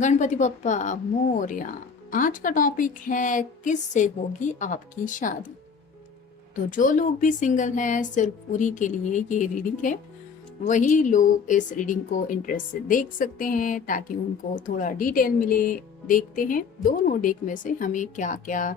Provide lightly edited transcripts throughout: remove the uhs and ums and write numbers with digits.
गणपति बप्पा मोरया। आज का टॉपिक है किससे होगी आपकी शादी। तो जो लोग भी सिंगल हैं सिर्फ उन्हीं के लिए ये रीडिंग है। वही लोग इस रीडिंग को इंटरेस्ट से देख सकते हैं ताकि उनको थोड़ा डिटेल मिले। देखते हैं दोनों डेक में से हमें क्या क्या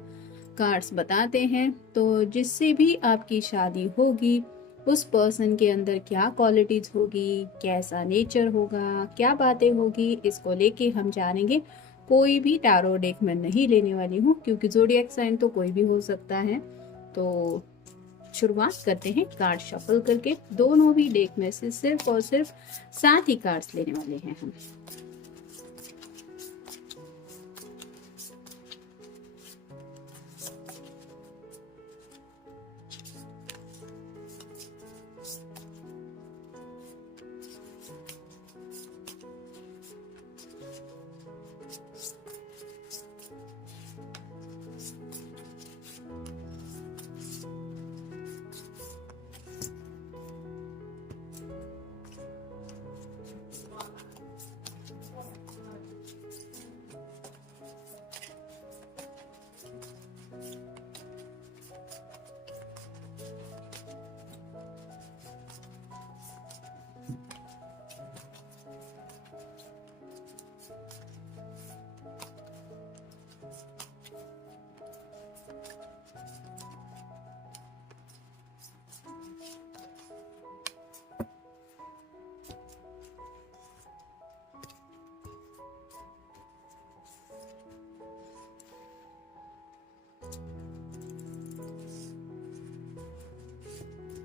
कार्ड्स बताते हैं। तो जिससे भी आपकी शादी होगी उस पर्सन के अंदर क्या क्वालिटीज होगी, कैसा नेचर होगा, क्या बातें होगी, इसको लेके हम जानेंगे। कोई भी टैरो डेक में नहीं लेने वाली हूँ क्योंकि ज़ोडिएक साइन तो कोई भी हो सकता है। तो शुरुआत करते हैं कार्ड शफल करके। दोनों भी डेक में से सिर्फ और सिर्फ 7 ही कार्ड्स लेने वाले हैं हम।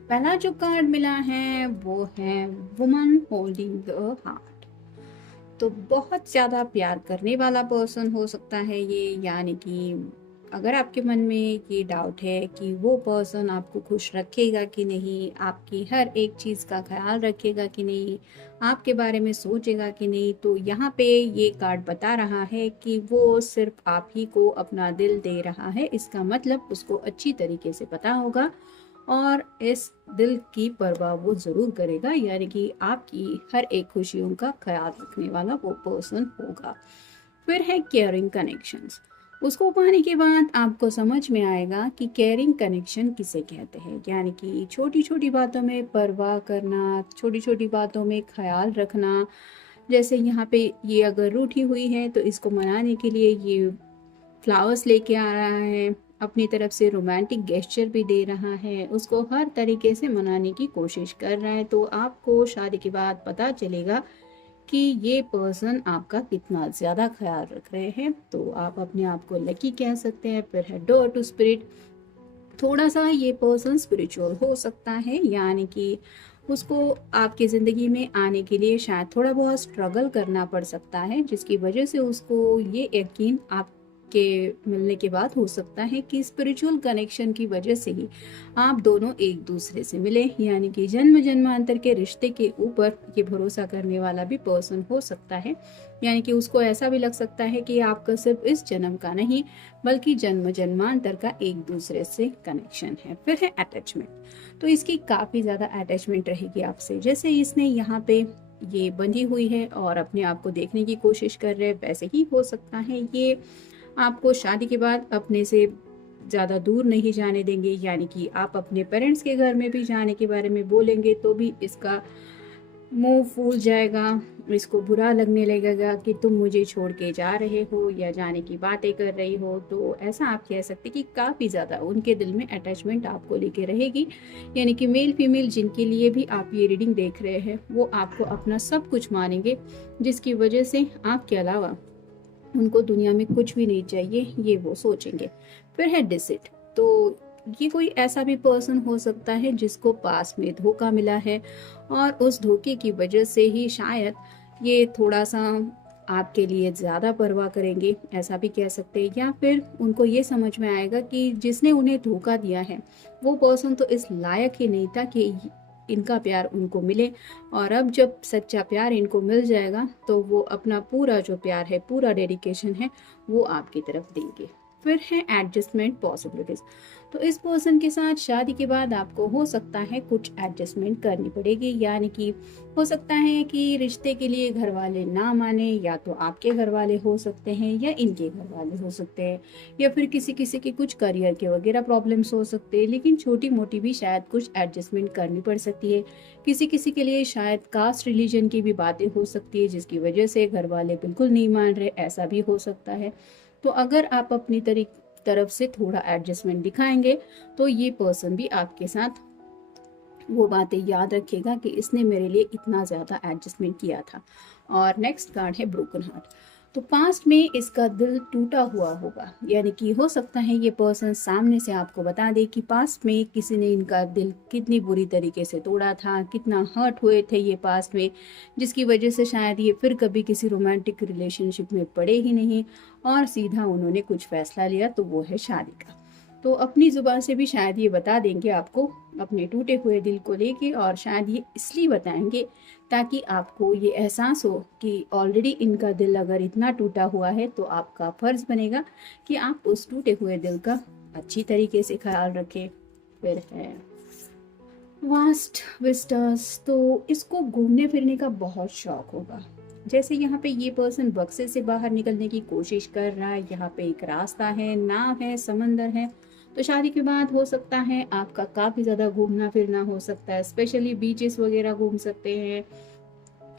पहला जो कार्ड मिला है वो है वुमन होल्डिंग द हार्ट। तो बहुत ज़्यादा प्यार करने वाला पर्सन हो सकता है ये, यानी कि अगर आपके मन में ये डाउट है कि वो पर्सन आपको खुश रखेगा कि नहीं, आपकी हर एक चीज़ का ख्याल रखेगा कि नहीं, आपके बारे में सोचेगा कि नहीं, तो यहाँ पे ये कार्ड बता रहा है कि वो सिर्फ आप ही को अपना दिल दे रहा है। इसका मतलब उसको अच्छी तरीके से पता होगा और इस दिल की परवाह वो ज़रूर करेगा, यानी कि आपकी हर एक खुशियों का ख्याल रखने वाला वो पर्सन होगा। फिर है केयरिंग कनेक्शंस। उसको पाने के बाद आपको समझ में आएगा कि केयरिंग कनेक्शन किसे कहते हैं, यानी कि छोटी छोटी बातों में परवाह करना, छोटी छोटी बातों में ख्याल रखना। जैसे यहाँ पे ये अगर रूठी हुई है तो इसको मनाने के लिए ये फ्लावर्स लेके आ रहा है, अपनी तरफ से रोमांटिक गेस्चर भी दे रहा है, उसको हर तरीके से मनाने की कोशिश कर रहा है। तो आपको शादी के बाद पता चलेगा कि ये पर्सन आपका कितना ज़्यादा ख्याल रख रहे हैं। तो आप अपने आप को लकी कह सकते हैं। फिर है डोर टू स्पिरिट। थोड़ा सा ये पर्सन स्पिरिचुअल हो सकता है, यानी कि उसको आपकी ज़िंदगी में आने के लिए शायद थोड़ा बहुत स्ट्रगल करना पड़ सकता है, जिसकी वजह से उसको ये यकीन आपके मिलने के बाद हो सकता है कि स्पिरिचुअल कनेक्शन की वजह से ही आप दोनों एक दूसरे से मिले, यानी कि जन्म जन्मांतर के रिश्ते के ऊपर ये भरोसा करने वाला भी पर्सन हो सकता है। यानी कि उसको ऐसा भी लग सकता है कि आपका सिर्फ इस जन्म का नहीं बल्कि जन्म जन्मांतर का एक दूसरे से कनेक्शन है। फिर है अटैचमेंट। तो इसकी काफ़ी ज़्यादा अटैचमेंट रहेगी आपसे। जैसे इसने यहाँ पे ये बंधी हुई है और अपने आप को देखने की कोशिश कर रहे हैं, वैसे ही हो सकता है ये आपको शादी के बाद अपने से ज़्यादा दूर नहीं जाने देंगे, यानी कि आप अपने पेरेंट्स के घर में भी जाने के बारे में बोलेंगे तो भी इसका मुंह फूल जाएगा, इसको बुरा लगने लगेगा कि तुम मुझे छोड़ के जा रहे हो या जाने की बातें कर रही हो। तो ऐसा आप कह सकते कि काफ़ी ज़्यादा उनके दिल में अटैचमेंट आपको लेके रहेगी, यानी कि मेल फीमेल जिनके लिए भी आप ये रीडिंग देख रहे हैं वो आपको अपना सब कुछ मानेंगे, जिसकी वजह से आपके अलावा उनको दुनिया में कुछ भी नहीं चाहिए, ये वो सोचेंगे। फिर है डिसिट। तो ये कोई ऐसा भी पर्सन हो सकता है जिसको पास में धोखा मिला है और उस धोखे की वजह से ही शायद ये थोड़ा सा आपके लिए ज़्यादा परवाह करेंगे, ऐसा भी कह सकते हैं। या फिर उनको ये समझ में आएगा कि जिसने उन्हें धोखा दिया है वो पर्सन तो इस लायक ही नहीं था कि इनका प्यार उनको मिले, और अब जब सच्चा प्यार इनको मिल जाएगा तो वो अपना पूरा जो प्यार है, पूरा डेडिकेशन है, वो आपकी तरफ देंगे। फिर है एडजस्टमेंट पॉसिबिलिटीज। तो इस पर्सन के साथ शादी के बाद आपको हो सकता है कुछ एडजस्टमेंट करनी पड़ेगी, यानी कि हो सकता है कि रिश्ते के लिए घर वाले ना माने, या तो आपके घर वाले हो सकते हैं या इनके घर वाले हो सकते हैं, या फिर किसी किसी के कुछ करियर के वगैरह प्रॉब्लम्स हो सकते हैं, लेकिन छोटी मोटी भी शायद कुछ एडजस्टमेंट करनी पड़ सकती है। किसी किसी के लिए शायद कास्ट रिलीजन की भी बातें हो सकती है, जिसकी वजह से घर वाले बिल्कुल नहीं मान रहे, ऐसा भी हो सकता है। तो अगर आप अपनी तरफ से थोड़ा एडजस्टमेंट दिखाएंगे तो ये पर्सन भी आपके साथ वो बातें याद रखेगा कि इसने मेरे लिए इतना ज़्यादा एडजस्टमेंट किया था। और नेक्स्ट कार्ड है ब्रोकन हार्ट। तो पास्ट में इसका दिल टूटा हुआ होगा, यानी कि हो सकता है ये पर्सन सामने से आपको बता दे कि पास्ट में किसी ने इनका दिल कितनी बुरी तरीके से तोड़ा था, कितना हर्ट हुए थे ये पास्ट में, जिसकी वजह से शायद ये फिर कभी किसी रोमांटिक रिलेशनशिप में पड़े ही नहीं और सीधा उन्होंने कुछ फैसला लिया, तो वो है शादी का। तो अपनी ज़ुबान से भी शायद ये बता देंगे आपको अपने टूटे हुए दिल को लेके, और शायद ये इसलिए बताएंगे ताकि आपको ये एहसास हो कि ऑलरेडी इनका दिल अगर इतना टूटा हुआ है तो आपका फ़र्ज़ बनेगा कि आप उस टूटे हुए दिल का अच्छी तरीके से ख्याल रखें। फिर है वास्ट विस्टर्स। तो इसको घूमने फिरने का बहुत शौक होगा। जैसे यहाँ पे ये पर्सन बक्से से बाहर निकलने की कोशिश कर रहा है, यहाँ पे एक रास्ता है, नाव है, समंदर है। तो शादी के बाद हो सकता है आपका काफ़ी ज़्यादा घूमना फिरना हो सकता है, स्पेशली बीचेस वगैरह घूम सकते हैं,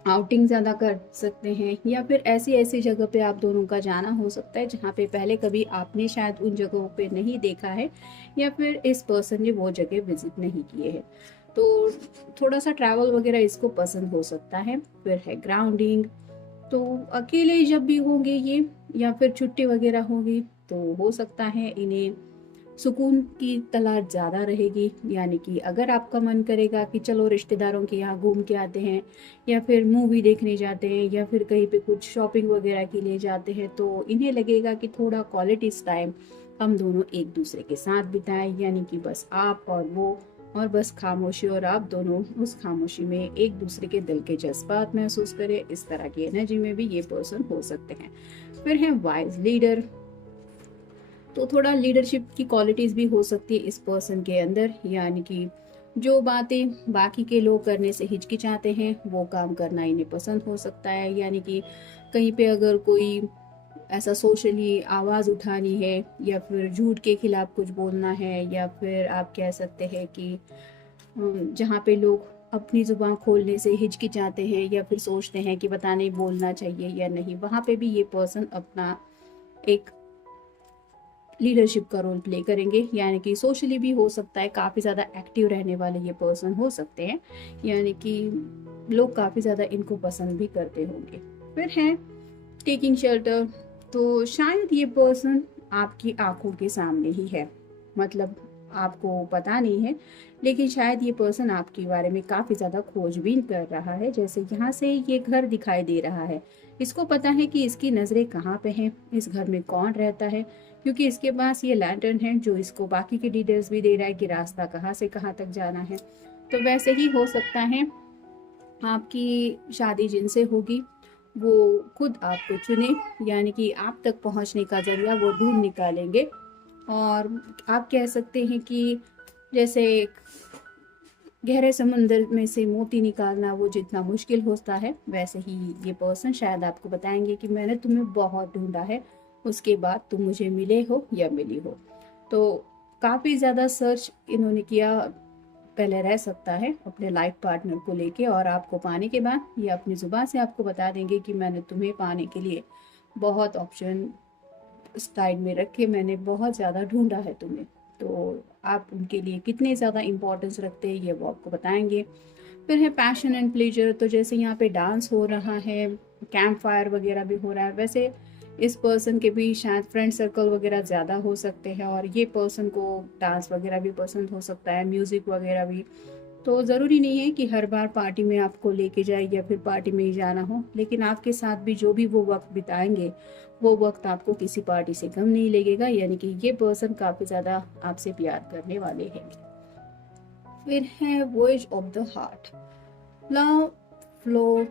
आउटिंग ज़्यादा कर सकते हैं, या फिर ऐसी ऐसी जगह पे आप दोनों का जाना हो सकता है जहाँ पे पहले कभी आपने शायद उन जगहों पे नहीं देखा है, या फिर इस पर्सन ने वो जगह विजिट नहीं किए हैं। तो थोड़ा सा ट्रैवल वगैरह इसको पसंद हो सकता है। फिर है ग्राउंडिंग। तो अकेले जब भी होंगे ये, या फिर छुट्टी वगैरह होगी, तो हो सकता है इन्हें सुकून की तलाश ज़्यादा रहेगी, यानी कि अगर आपका मन करेगा कि चलो रिश्तेदारों के यहाँ घूम के आते हैं, या फिर मूवी देखने जाते हैं, या फिर कहीं पे कुछ शॉपिंग वगैरह के लिए जाते हैं, तो इन्हें लगेगा कि थोड़ा क्वालिटी टाइम हम दोनों एक दूसरे के साथ बिताएं, यानी कि बस आप और वो, और बस खामोशी, और आप दोनों उस खामोशी में एक दूसरे के दिल के जज्बात महसूस करें। इस तरह की एनर्जी में भी ये पर्सन हो सकते हैं। फिर है वाइज लीडर। तो थोड़ा लीडरशिप की क्वालिटीज़ भी हो सकती है इस पर्सन के अंदर, यानी कि जो बातें बाकी के लोग करने से हिचकिचाते हैं वो काम करना इन्हें पसंद हो सकता है, यानी कि कहीं पे अगर कोई ऐसा सोशली आवाज़ उठानी है, या फिर झूठ के खिलाफ कुछ बोलना है, या फिर आप कह सकते हैं कि जहाँ पे लोग अपनी ज़ुबान खोलने से हिचकिचाते हैं, या फिर सोचते हैं कि बताने बोलना चाहिए या नहीं, वहाँ पे भी ये पर्सन अपना एक लीडरशिप का रोल प्ले करेंगे, यानी कि सोशली भी हो सकता है काफ़ी ज़्यादा एक्टिव रहने वाले ये पर्सन हो सकते हैं, यानी कि लोग काफ़ी ज़्यादा इनको पसंद भी करते होंगे। फिर है टेकिंग शेल्टर। तो शायद ये पर्सन आपकी आंखों के सामने ही है, मतलब आपको पता नहीं है, लेकिन शायद ये पर्सन आपके बारे में काफ़ी ज़्यादा खोजबीन कर रहा है। जैसे यहाँ से ये घर दिखाई दे रहा है, इसको पता है कि इसकी नज़रें कहाँ पे हैं, इस घर में कौन रहता है, क्योंकि इसके पास ये लैंटर्न है जो इसको बाकी की डिटेल्स भी दे रहा है कि रास्ता कहाँ से कहाँ तक जाना है। तो वैसे ही हो सकता है आपकी शादी जिनसे होगी वो खुद आपको चुने, यानी कि आप तक पहुंचने का जरिया वो ढूंढ निकालेंगे। और आप कह सकते हैं कि जैसे गहरे समंदर में से मोती निकालना वो जितना मुश्किल होता है, वैसे ही ये पर्सन शायद आपको बताएंगे कि मैंने तुम्हें बहुत ढूंढा है, उसके बाद तुम मुझे मिले हो या मिली हो। तो काफ़ी ज़्यादा सर्च इन्होंने किया पहले रह सकता है अपने लाइफ पार्टनर को लेके, और आपको पाने के बाद ये अपनी ज़ुबान से आपको बता देंगे कि मैंने तुम्हें पाने के लिए बहुत ऑप्शन साइड में रखे, मैंने बहुत ज़्यादा ढूंढा है तुम्हें। तो आप उनके लिए कितने ज़्यादा इम्पोर्टेंस रखते हैं ये वो आपको बताएंगे। फिर है पैशन एंड प्लेजर। तो जैसे यहाँ पे डांस हो रहा है, कैंप फायर वगैरह भी हो रहा है, वैसे इस पर्सन के भी शायद फ्रेंड सर्कल वगैरह ज़्यादा हो सकते हैं, और ये पर्सन को डांस वगैरह भी पसंद हो सकता है, म्यूज़िक वगैरह भी। तो ज़रूरी नहीं है कि हर बार पार्टी में आपको लेके जाए या फिर पार्टी में ही जाना हो, लेकिन आपके साथ भी जो भी वो वक्त बिताएंगे वो वक्त आपको किसी पार्टी से कम नहीं लगेगा, यानी कि ये पर्सन काफ़ी ज़्यादा आपसे प्यार करने वाले हैं। फिर है voyage of the heart. Love flow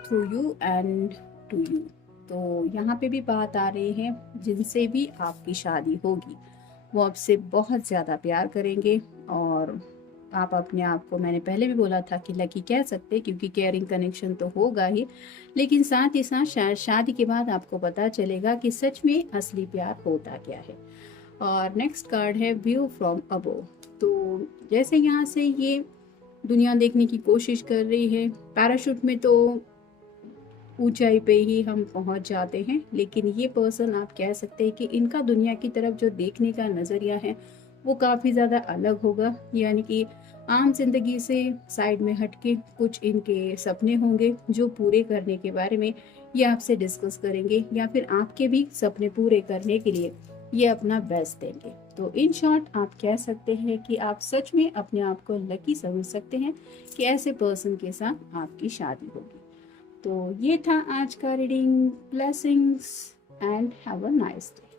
through you and to you. तो यहाँ पे भी बात आ रही है जिनसे भी आपकी शादी होगी वो आपसे बहुत ज़्यादा प्यार करेंगे और आप अपने आप को, मैंने पहले भी बोला था कि लकी कह सकते हैं, क्योंकि केयरिंग कनेक्शन तो होगा ही, लेकिन साथ ही साथ शायद शादी के बाद आपको पता चलेगा कि सच में असली प्यार होता क्या है। और नेक्स्ट कार्ड है व्यू फ्रॉम अबोव। तो जैसे यहाँ से ये दुनिया देखने की कोशिश कर रही है, पैराशूट में तो ऊंचाई पे ही हम पहुंच जाते हैं, लेकिन ये पर्सन, आप कह सकते हैं कि इनका दुनिया की तरफ जो देखने का नज़रिया है वो काफ़ी ज़्यादा अलग होगा। यानी कि आम जिंदगी से साइड में हटके कुछ इनके सपने होंगे जो पूरे करने के बारे में ये आपसे डिस्कस करेंगे, या फिर आपके भी सपने पूरे करने के लिए ये अपना बेस्ट देंगे। तो इन शॉर्ट आप कह सकते हैं कि आप सच में अपने आप को लकी समझ सकते हैं कि ऐसे पर्सन के साथ आपकी शादी होगी। तो ये था आज का reading. Blessings and have a nice day.